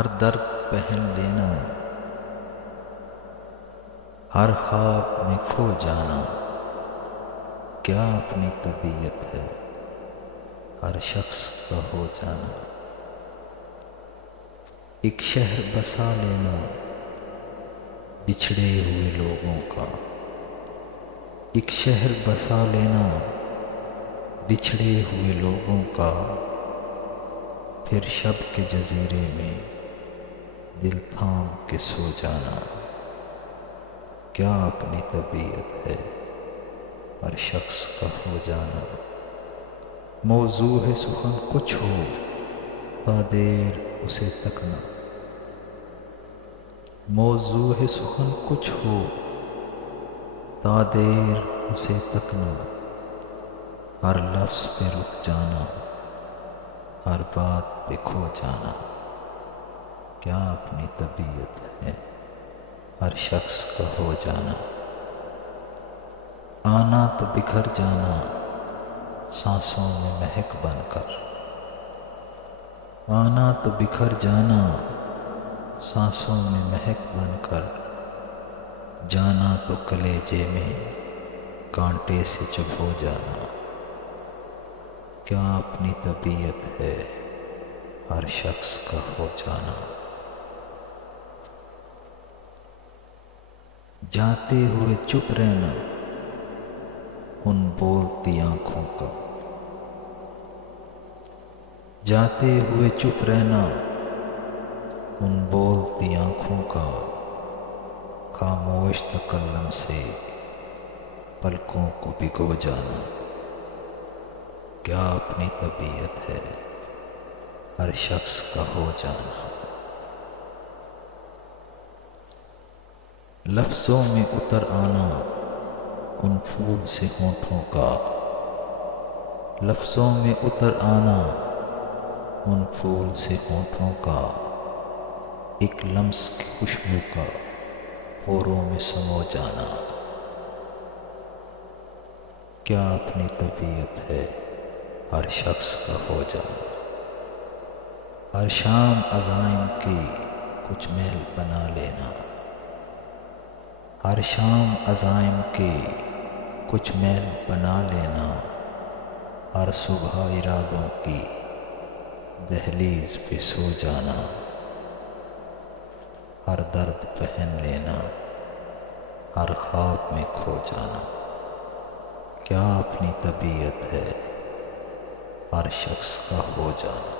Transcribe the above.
ہر درد پہن لینا، ہر خواب میں کھو جانا، کیا اپنی طبیعت ہے ہر شخص کا ہو جانا۔ ایک شہر بسا لینا بچھڑے ہوئے لوگوں کا، ایک شہر بسا لینا بچھڑے ہوئے لوگوں کا، پھر شب کے جزیرے میں دل تھام کے سو جانا، کیا اپنی طبیعت ہے ہر شخص کا ہو جانا۔ موضوع ہے سخن کچھ ہو تا دیر اسے تکنا، موضوع ہے سخن کچھ ہو تا دیر اسے تکنا، ہر لفظ پہ رک جانا، ہر بات پہ کھو جانا، کیا اپنی طبیعت ہے ہر شخص کا ہو جانا۔ آنا تو بکھر جانا سانسوں میں مہک بن کر، آنا تو بکھر جانا سانسوں میں مہک بن کر، جانا تو کلیجے میں کانٹے سے چبھ ہو جانا، کیا اپنی طبیعت ہے ہر شخص کا ہو جانا۔ جاتے ہوئے چپ رہنا ان بولتی آنکھوں کا، جاتے ہوئے چپ رہنا ان بولتی آنکھوں کا، خاموش تکلم سے پلکوں کو بھگو جانا، کیا اپنی طبیعت ہے ہر شخص کا ہو جانا۔ لفظوں میں اتر آنا ان پھول سے ہونٹوں کا، لفظوں میں اتر آنا ان پھول سے ہونٹوں کا، ایک لمس کی خوشبو کا پوروں میں سمو جانا، کیا اپنی طبیعت ہے ہر شخص کا ہو جانا۔ ہر شام عزائم کی کچھ محل بنا لینا، ہر شام عزائم کے کچھ محل بنا لینا، ہر صبح ارادوں کی دہلیز پہ سو جانا، ہر درد پہن لینا ہر خواب میں کھو جانا، کیا اپنی طبیعت ہے ہر شخص کا ہو جانا۔